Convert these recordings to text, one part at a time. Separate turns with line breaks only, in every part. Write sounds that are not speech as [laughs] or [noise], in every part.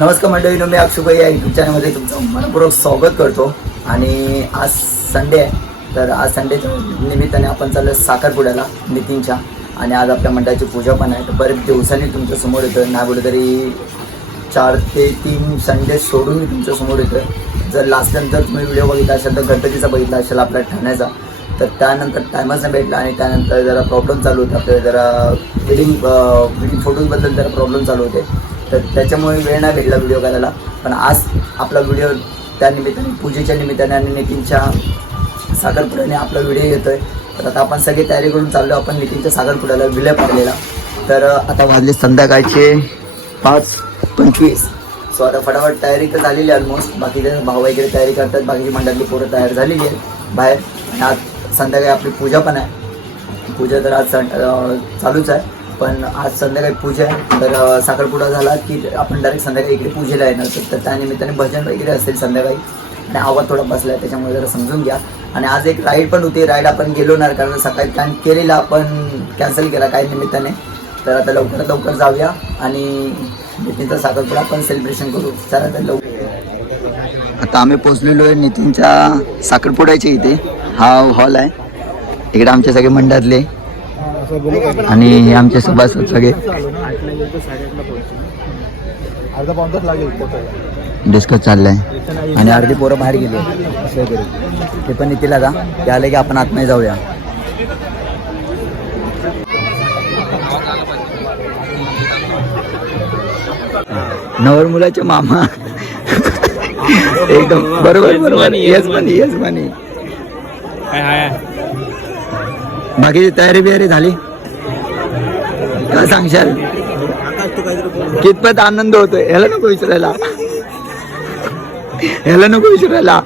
नमस्कार मंडळी मी अक्षुभाई या युट्यूब चॅनलमध्ये तुमचं मनपूर्वक स्वागत करतो. आणि आज संडे आहे. तर आज संडेच्या निमित्ताने आपण चाललो साखरपुड्याला नितीनच्या. आणि आज आपल्या मंडळाची पूजा पण आहे. तर बरेच दिवसांनी तुमच्यासमोर येतं नाही बोललं तरी चार ते तीन संडे सोडून मी तुमच्यासमोर जर लास्ट टाइम जर तुम्ही व्हिडिओ बघितला असेल तर गणपतीचा बघितला असेल आपल्या ठाण्याचा. तर त्यानंतर टायमच नाही भेटला आणि त्यानंतर जरा प्रॉब्लेम चालू होते. आपल्याला जरा वेडिंग वेडिंग फोटोजबद्दल जरा प्रॉब्लेम चालू होते. तर त्याच्यामुळे वेळ नाही भेटला व्हिडिओ करायला पण आज आपला व्हिडिओ त्या निमित्ताने पूजेच्या निमित्ताने आणि नितीनच्या साखरपुड्याने आपला व्हिडिओ येतो आहे तर आता आपण सगळी तयारी करून चाललो आपण नितीनच्या साखरपुड्याला विलय पाडलेला. तर आता वाजले संध्याकाळचे पाच पंचवीस. सो आता फटाफट तयारी तर झालेली आहे ऑलमोस्ट बाकीचे भाऊ वगैरे तयारी करतात बाकीची मंडळातली पोरं तयार झालेली आहेत बाहेर. आणि आज संध्याकाळी आपली पूजा पण आहे. पूजा तर आज चालूच आहे. पण आज संध्याकाळी पूजा आहे. तर साखरपुडा झाला की आपण डायरेक्ट संध्याकाळी इकडे पूजेला येणार तर त्यानिमित्ताने भजन वगैरे असेल संध्याकाळी. आणि आवाज थोडा बसला आहे त्याच्यामुळे जरा समजून घ्या. आणि आज एक राईड पण होती. राईड आपण गेलो नाही कारण सकाळी प्लॅन केलेला आपण कॅन्सल केला काही निमित्ताने. तर आता लवकरात लवकर जाऊया आणि नितीनचा साखरपुडा आपण सेलिब्रेशन करू. चला तर लवकर. आता आम्ही पोचलेलो आहे नितीनच्या साखरपुड्याच्या इथे. हा हॉल आहे. इकडे आमचे सगळे मंडळातले. आणि हे आमचे सभासद सगळे डिस्कस चाललंय. आणि अर्धी पोरं बाहेर गेली. ते पण येतील आता. ते आले की आपण आतमध्ये जाऊया. नवर मुलाचे मामा. [laughs] एकदम बरोबर बरोबर. येस म्हणे येस म्हणे बाकीची तयारी बियारी झाली? काय सांगशाल? कितपत आनंद होतोय ह्याला नको विचारायला ह्याला नको विचारायला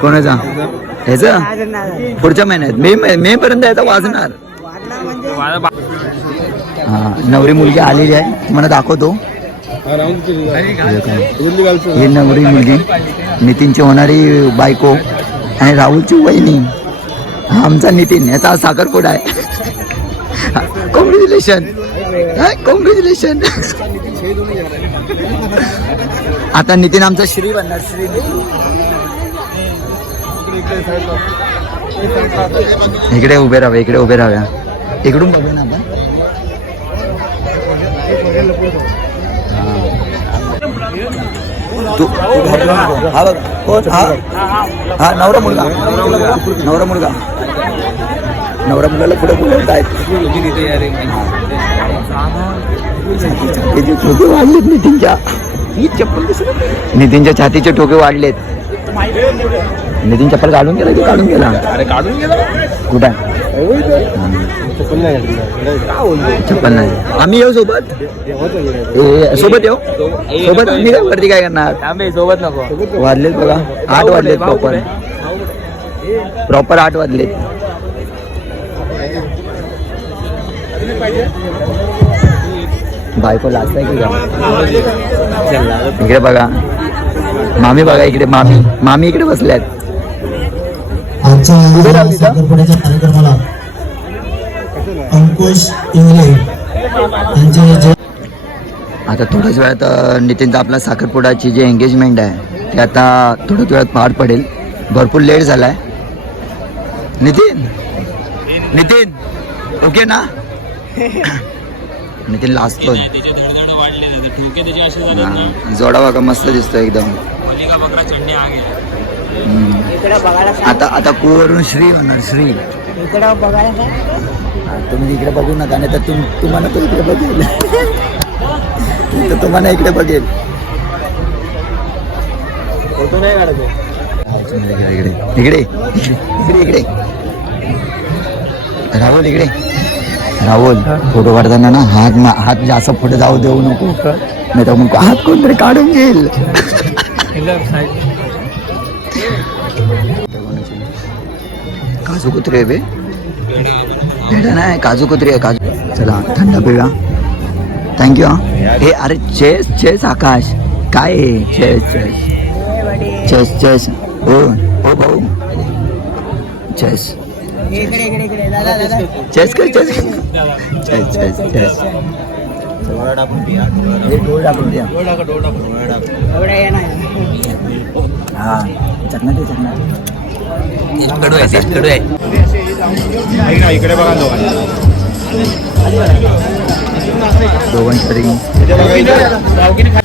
कोणाचा? ह्याचा? पुढच्या महिन्यात. मे मे पर्यंत याचा वाजणार. हा नवरी मुलगी आलेली आहे. तुम्हाला दाखवतो. ही नवरी मुलगी. नितीनची होणारी बायको आणि राहुलची वहिनी. आमचा नितीन याचा साखरपुडा आहे. कॉंग्रॅच्युलेशन कॉंग्रॅच्युलेशन आता नितीन आमचा श्री बनणार श्री इकडे उभे राहावे इकडे उभे राहूया इकडून बघू ना आपण. तू हा बघ. हा. हा नवरा मुलगा. नवरा मुलगा. नवरा मुलाला पुढे बोलवत आहेत छातीचे ठोके वाढलेत नितीनच्या. ही चप्पल दिसत. नितीनच्या छातीचे ठोके वाढलेत. नितीन चप्पल काढून गेला की काढून गेला?
अरे काढून गेला.
कुठं? चप्पल नाही आम्ही येऊ सोबत? सोबत येऊ? सोबत मी काय वरती काय करणार?
सोबत नको.
वाजलेत बघा. आठ वाजलेत प्रॉपर प्रॉपर आठ वाजलेत बायको लास्ट आहे की का इकडे बघा. मामी बघा इकडे मामी. मामी इकडे बसल्यात. आता थोड्याच वेळात नितीनचा आपला साखरपुडाची जी एंगेजमेंट आहे ती आता थोड्याच वेळात पार पडेल. भरपूर लेट झाला आहे नितीन? नितीन? ओके ना? [coughs] नितीन लास्ट पण.
त्याचे धडधड वाढले त्याचे ठोके त्याचे असे झाले ना.
हा, जोडा बघा मस्त दिसतो एकदम.
मलिका बकरा चढणे आ गेला
हम्म. आता आता कुवरून श्री होणार श्री. तुम्ही इकडे बघू नका नाही तर तुम तुम्हाला तो इकडे बघेल. तर तुम्हाला इकडे बघेल.
फोटो नाही काढायचे
इकडे इकडे. इकडे इकडे. राहुल इकडे. राहुल फोटो काढताना ना हात ना हात म्हणजे जास्त पुढे जाऊ देऊ नको. नाही तर मग हात कोणतरी काढून घेईल. काजू कुत्री आहे बे नाही काजू कुत्री आहे काजू चला थंड पिऊया थँक्यू हा. हे अरे चेस चेस आकाश. काय चेस चेस. Chase chess. हो हो भाऊ. चेस. चेस कर चेस चेस चेस चेस हे डोळ टाकून द्या हा चकना ते चकना
कडू आहे कडू आहे
इकडे बघा दोघांना
दोघांची रिंग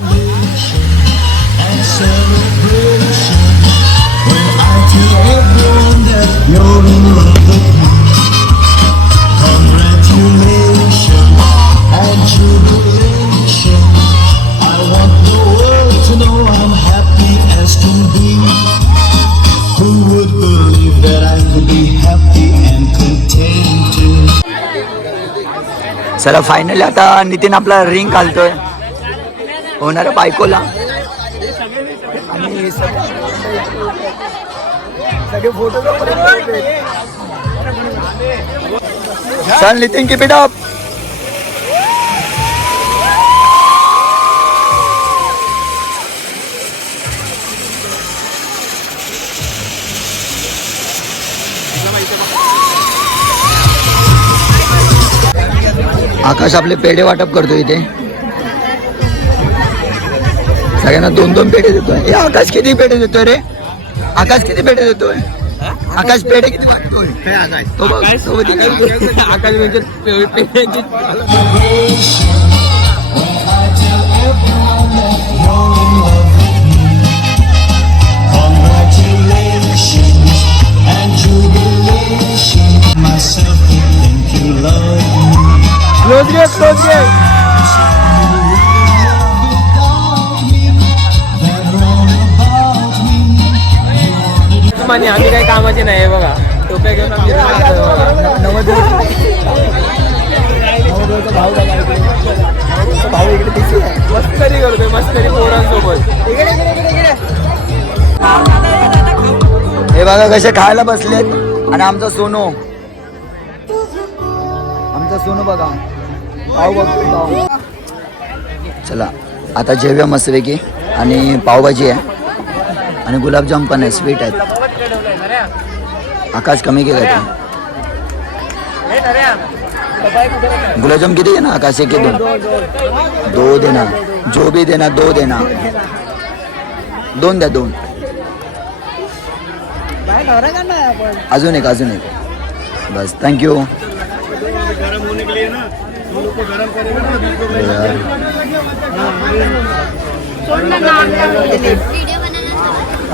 चला फायनली आता नितीन आपला रिंग घालतोय. होणार बायकोला. आणि सगळे फोटो चल नितीन किपिट अप आकाश आपले पेढे वाटप करतो इथे. सगळ्यांना दोन दोन पेढे देतोय. ए, आकाश किती पेढे देतोय रे? आकाश किती पेढे देतोय? आकाश पेढे किती वाटतोय.
आकाश. म्हणजे [laughs] काही कामाची नाही बघा. टोप्या घेऊन आम्ही बघा. मस्करी करतोय मस्करी पोरांसोबत.
हे बघा कसे खायला बसलेत. आणि आमचा सोनू. आमचा सोनू बघा. पाव बघतो पाव. चला आता जेव्या मस्तपैकी आणि पावभाजी आहे. आणि गुलाबजाम पण आहे स्वीट आहेत. आकाश कमी केलं का गुलाबजाम किती आहे ना आकाश एक दोन? दो देना। जो भी देना दो देना। दोन द्या दोन। अजून एक अजून एक। बस थँक्यू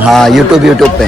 हाँ? यूट्यूब यूट्यूब पे।